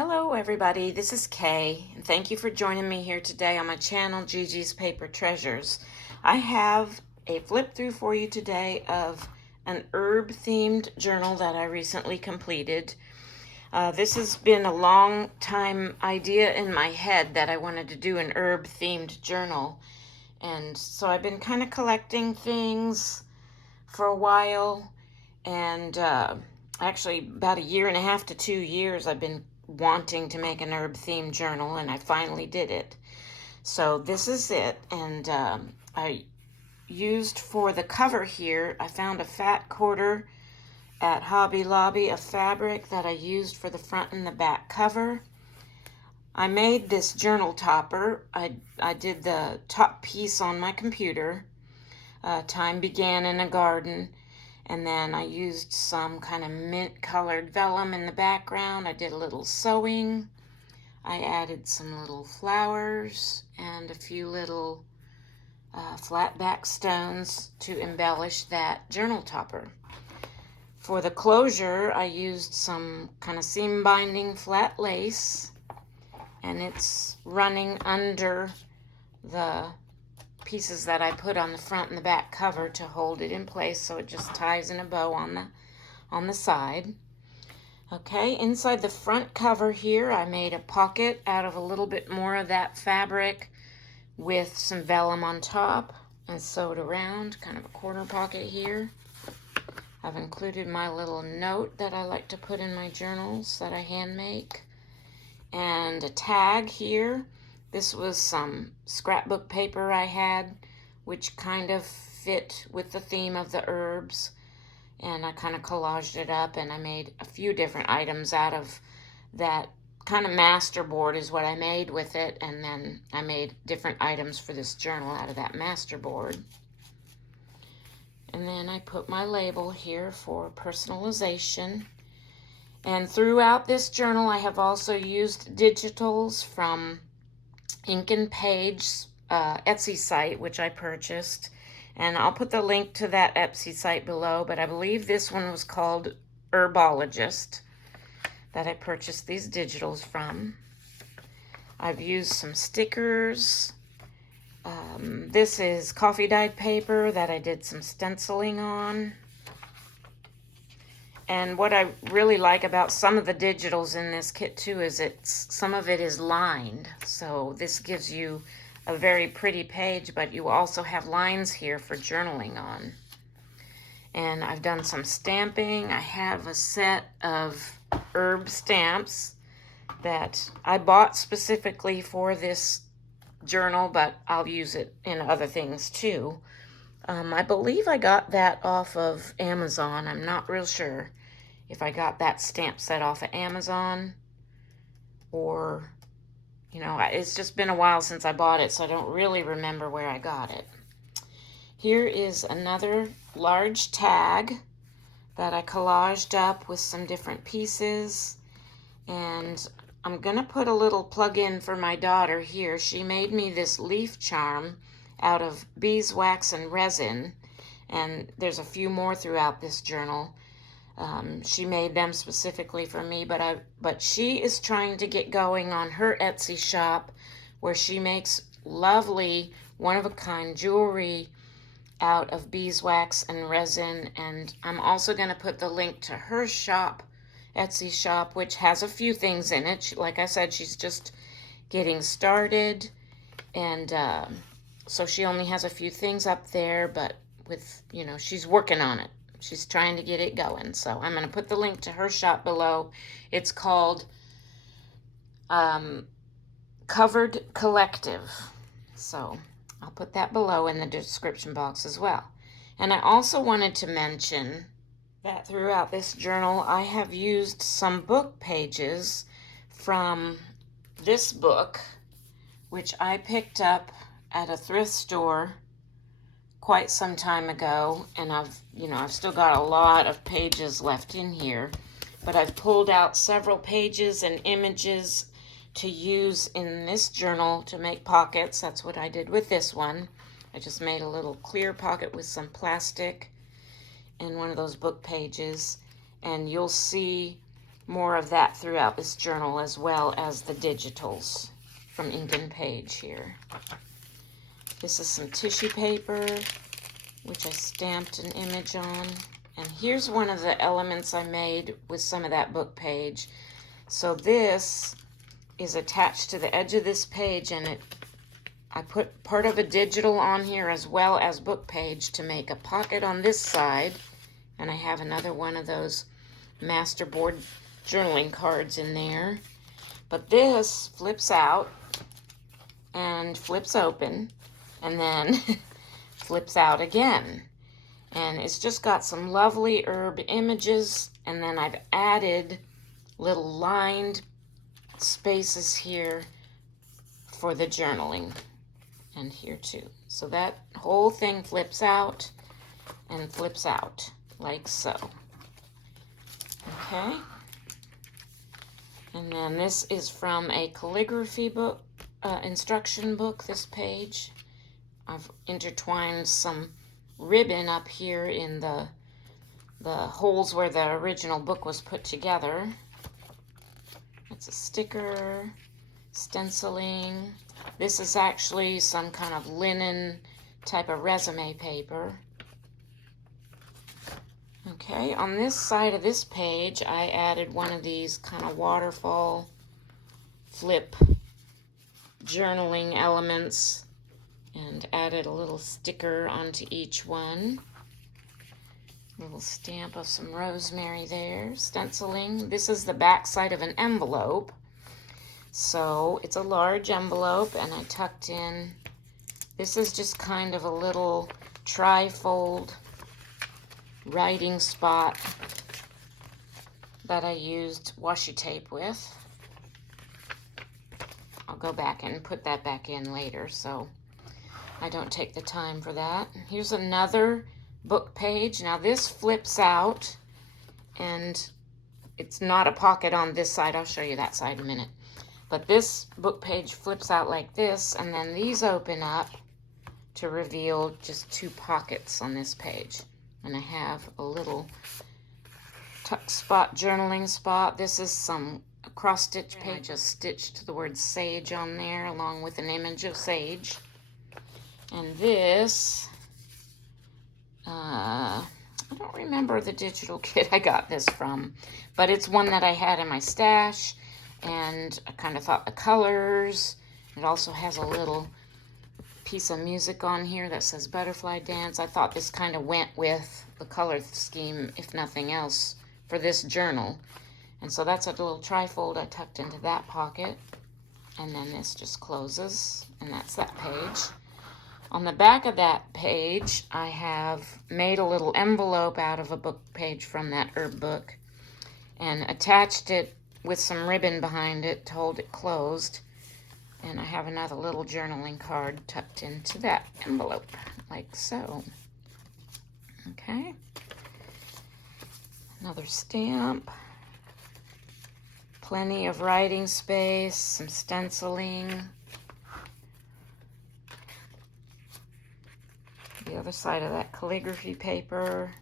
Hello everybody, this is Kay, and thank you for joining me here today on my channel, Gigi's Paper Treasures. I have a flip through for you today of an herb themed journal that I recently completed. This has been a long time idea in my head that I wanted to do an herb themed journal, and so I've been kind of collecting things for a while, and actually about a year and a half to 2 years I've been wanting to make an herb themed journal, and I finally did it. So this is it, and I used for the cover here, I found a fat quarter at Hobby Lobby of fabric that I used for the front and the back cover. I made this journal topper. I did the top piece on my computer. Time began in a garden. And then I used some kind of mint colored vellum in the background. I did a little sewing. I added some little flowers and a few little flat back stones to embellish that journal topper. For the closure, I used some kind of seam binding flat lace, and it's running under the pieces that I put on the front and the back cover to hold it in place, so it just ties in a bow on the side. Okay, inside the front cover here, I made a pocket out of a little bit more of that fabric with some vellum on top and sewed around, kind of a corner pocket here. I've included my little note that I like to put in my journals that I hand make, and a tag here. This was some scrapbook paper I had, which kind of fit with the theme of the herbs, and I kind of collaged it up, and I made a few different items out of that kind of masterboard is what I made with it, and then I made different items for this journal out of that masterboard. And then I put my label here for personalization. And throughout this journal, I have also used digitals from Ink and Page Etsy site, which I purchased, and I'll put the link to that Etsy site below, but I believe this one was called Herbologist that I purchased these digitals from. I've used some stickers. This is coffee dyed paper that I did some stenciling on. And what I really like about some of the digitals in this kit too is some of it is lined. So this gives you a very pretty page, but you also have lines here for journaling on. And I've done some stamping. I have a set of herb stamps that I bought specifically for this journal, but I'll use it in other things too. I believe I got that off of Amazon. I'm not real sure if I got that stamp set off of Amazon or, it's just been a while since I bought it, so I don't really remember where I got it. Here is another large tag that I collaged up with some different pieces, and I'm gonna put a little plug-in for my daughter here. She made me this leaf charm out of beeswax and resin, and there's a few more throughout this journal. She made them specifically for me, but she is trying to get going on her Etsy shop where she makes lovely one-of-a-kind jewelry out of beeswax and resin, and I'm also going to put the link to her shop, Etsy shop, which has a few things in it. Like I said, she's just getting started, and so she only has a few things up there, but she's working on it. She's trying to get it going. So I'm going to put the link to her shop below. It's called Covered Collective. So I'll put that below in the description box as well. And I also wanted to mention that throughout this journal, I have used some book pages from this book, which I picked up at a thrift store quite some time ago, and I've still got a lot of pages left in here, but I've pulled out several pages and images to use in this journal to make pockets. That's what I did with this one. I just made a little clear pocket with some plastic in one of those book pages, and you'll see more of that throughout this journal, as well as the digitals from Ink and Page here. This is some tissue paper, which I stamped an image on. And here's one of the elements I made with some of that book page. So this is attached to the edge of this page, and I put part of a digital on here as well as book page to make a pocket on this side. And I have another one of those masterboard journaling cards in there. But this flips out and flips open and then flips out again. And it's just got some lovely herb images, and then I've added little lined spaces here for the journaling, and here too. So that whole thing flips out and flips out like so. Okay. And then this is from a calligraphy book, instruction book, this page. I've intertwined some ribbon up here in the holes where the original book was put together. It's a sticker, stenciling. This is actually some kind of linen type of resume paper. Okay, on this side of this page, I added one of these kind of waterfall flip journaling elements and added a little sticker onto each one. Little stamp of some rosemary there, stenciling. This is the back side of an envelope. So it's a large envelope, and I tucked in, this is just kind of a little tri-fold writing spot that I used washi tape with. I'll go back and put that back in later, so I don't take the time for that. Here's another book page. Now this flips out, and it's not a pocket on this side. I'll show you that side in a minute. But this book page flips out like this, and then these open up to reveal just two pockets on this page. And I have a little tuck spot, journaling spot. This is some cross stitch page. I just stitched the word sage on there along with an image of sage. And this, I don't remember the digital kit I got this from, but it's one that I had in my stash, and I kind of thought the colors. It also has a little piece of music on here that says Butterfly Dance. I thought this kind of went with the color scheme, if nothing else, for this journal. And so that's a little trifold I tucked into that pocket. And then this just closes, and that's that page. On the back of that page, I have made a little envelope out of a book page from that herb book and attached it with some ribbon behind it to hold it closed. And I have another little journaling card tucked into that envelope, like so. Okay. Another stamp. Plenty of writing space, some stenciling. The other side of that calligraphy paper.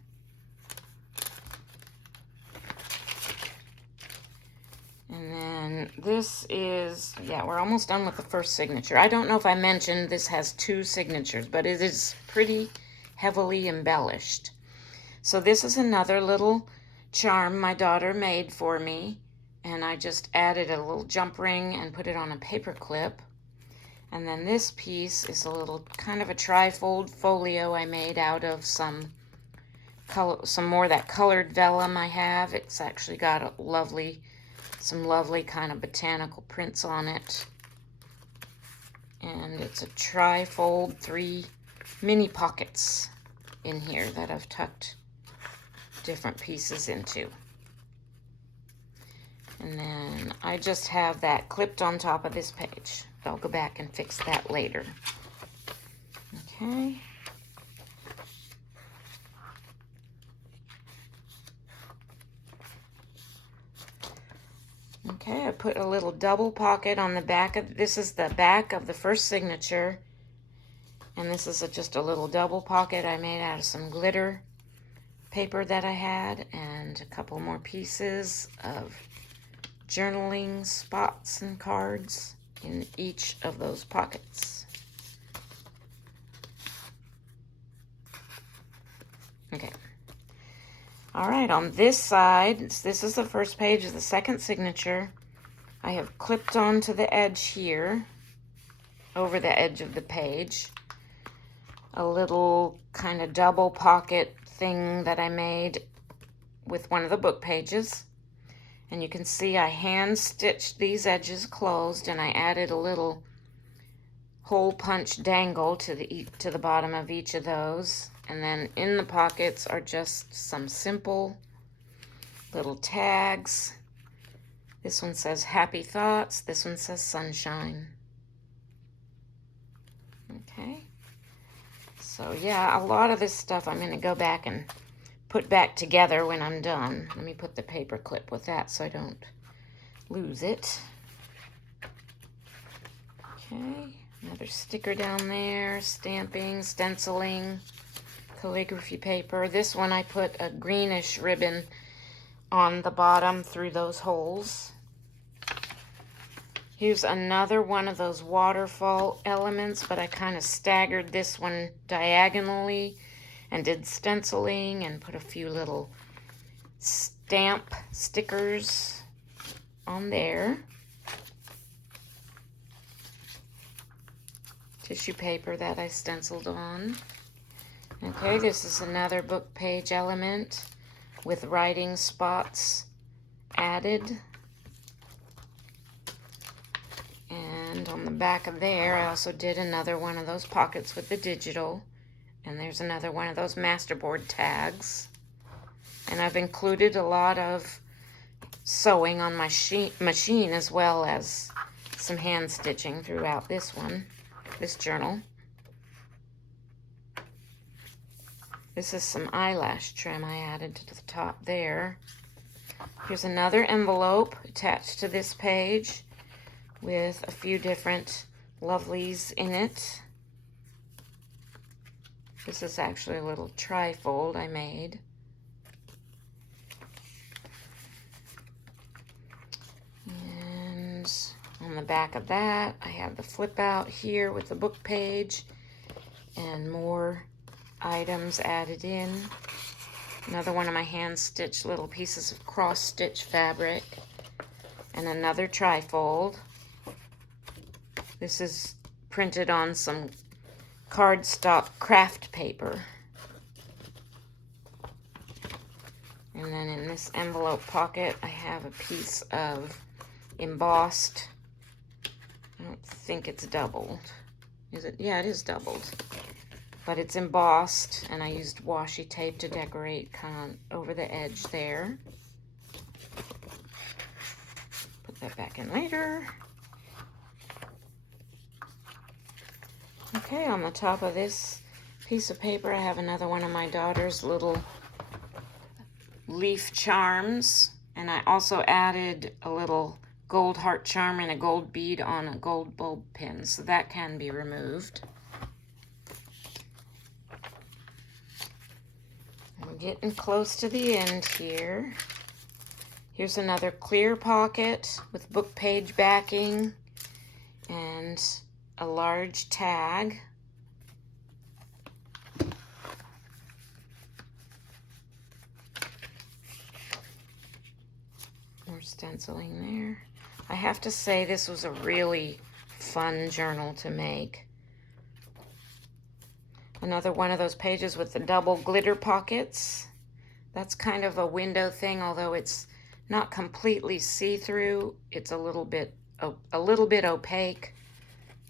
And then this is, yeah, we're almost done with the first signature. I don't know if I mentioned this has two signatures, but it is pretty heavily embellished. So this is another little charm my daughter made for me, and I just added a little jump ring and put it on a paper clip. And then this piece is a little kind of a trifold folio I made out of some more of that colored vellum I have. It's actually got some lovely kind of botanical prints on it. And it's a trifold, 3 mini pockets in here that I've tucked different pieces into. And then I just have that clipped on top of this page. I'll go back and fix that later. Okay. Okay, I put a little double pocket on the back of, this is the back of the first signature. And this is just a little double pocket I made out of some glitter paper that I had, and a couple more pieces of journaling spots and cards in each of those pockets. Okay. All right, on this side, this is the first page of the second signature. I have clipped onto the edge here, over the edge of the page, a little kind of double pocket thing that I made with one of the book pages. And you can see I hand stitched these edges closed, and I added a little hole punch dangle to the bottom of each of those. And then in the pockets are just some simple little tags. This one says happy thoughts. This one says sunshine. Okay. So yeah, a lot of this stuff I'm going to go back and put back together when I'm done. Let me put the paper clip with that so I don't lose it. Okay, another sticker down there, stamping, stenciling, calligraphy paper. This one I put a greenish ribbon on the bottom through those holes. Here's another one of those waterfall elements, but I kind of staggered this one diagonally and did stenciling and put a few little stamp stickers on there. Tissue paper that I stenciled on. Okay, this is another book page element with writing spots added. And on the back of there, I also did another one of those pockets with the digital. And there's another one of those masterboard tags. And I've included a lot of sewing on my machine as well as some hand stitching throughout this journal. This is some eyelash trim I added to the top there. Here's another envelope attached to this page with a few different lovelies in it. This is actually a little trifold I made. And on the back of that, I have the flip out here with the book page and more items added in. Another one of my hand stitched little pieces of cross stitch fabric and another trifold. This is printed on some cardstock craft paper. And then in this envelope pocket, I have a piece of embossed, I don't think it's doubled. Is it? Yeah, it is doubled. But it's embossed, and I used washi tape to decorate kind of over the edge there. Put that back in later. Okay, on the top of this piece of paper, I have another one of my daughter's little leaf charms. And I also added a little gold heart charm and a gold bead on a gold bulb pin, so that can be removed. We're getting close to the end here. Here's another clear pocket with book page backing and a large tag. More stenciling there. I have to say this was a really fun journal to make. Another one of those pages with the double glitter pockets. That's kind of a window thing, although it's not completely see-through. It's a little bit opaque.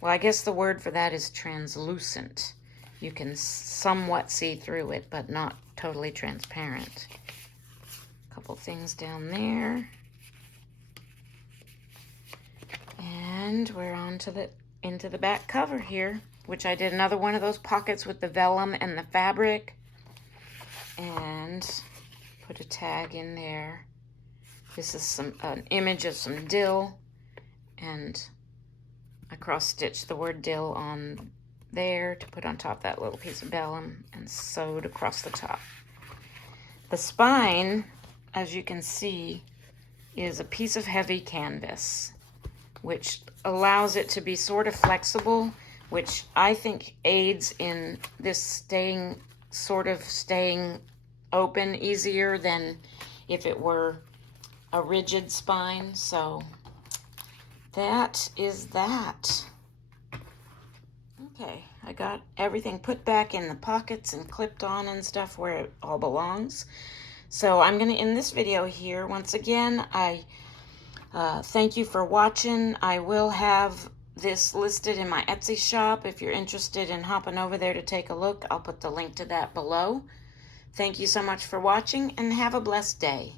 Well, I guess the word for that is translucent. You can somewhat see through it, but not totally transparent. A couple things down there. And we're on to into the back cover here, which I did another one of those pockets with the vellum and the fabric. And put a tag in there. This is an image of some dill, and I cross-stitched the word dill on there to put on top that little piece of vellum and sewed across the top. The spine, as you can see, is a piece of heavy canvas, which allows it to be sort of flexible, which I think aids in this staying open easier than if it were a rigid spine. So that is that. Okay, I got everything put back in the pockets and clipped on and stuff where it all belongs. So I'm going to end this video here. Once again, I thank you for watching. I will have this listed in my Etsy shop. If you're interested in hopping over there to take a look, I'll put the link to that below. Thank you so much for watching, and have a blessed day.